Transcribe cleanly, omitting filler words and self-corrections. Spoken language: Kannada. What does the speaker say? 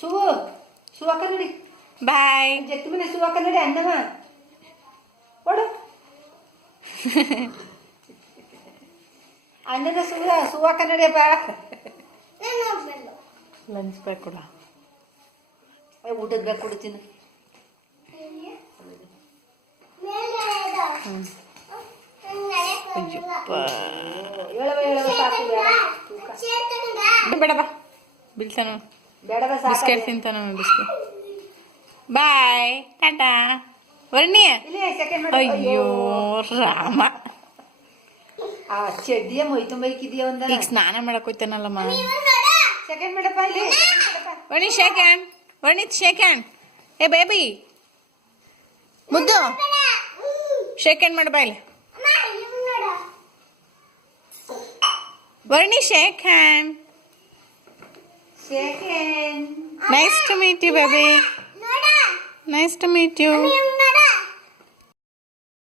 ಸುವಾಕ ನೋಡಿ. ಬಾಯ್. ಜಗ್ತಿ ಮನೆ ಸುವಾಕ ನೋಡಿ ಅಂದಮ್ಮ ಕೊಡು. ಅಣ್ಣನ ಸುವಾಕ ನಡಿಯಪ್ಪ. ಲಂಚ್ ಬ್ಯಾಗ್ ಕೊಡ. ಊಟದ ಬ್ಯಾಗ್ ಕೊಡ್ತೀನಿ. ಬೇಡಪ್ಪ ಬಿಲ್ತಾನ. ಬೇಡವ ಬಿಸ್ಕೆಟ್ ತಿಂತಾನ ಬಿಸ್ಕೆಟ್. ಬಾಯ್ ಟಾಟಾ ವರ್ಣಿ. ಅಯ್ಯೋ ರಾಮ, ಆ ಚಡ್ಡಿಯ ಮೈ ತುಂಬ ಇಕ್ಕಿದೀಯ ಒಂದ. ಈಗ ಸ್ನಾನ ಮಾಡಕ್ ಹೋಯ್ತಾನಲ್ಲಮ್ಮ. ಸೆಕೆಂಡ್ ಮಾಡಪ್ಪ ಇಲ್ಲಿ. Varni shake hand. Varni shake hand. ಏ ಬೇಬಿ ಮುದ್ದು ಶೇಕ್ ಹ್ಯಾಂಡ್ ಮಾಡ ಬಾಯ್ಲಿ. Varni shake hand. Second. Nice to meet you, baby. Nice to meet you.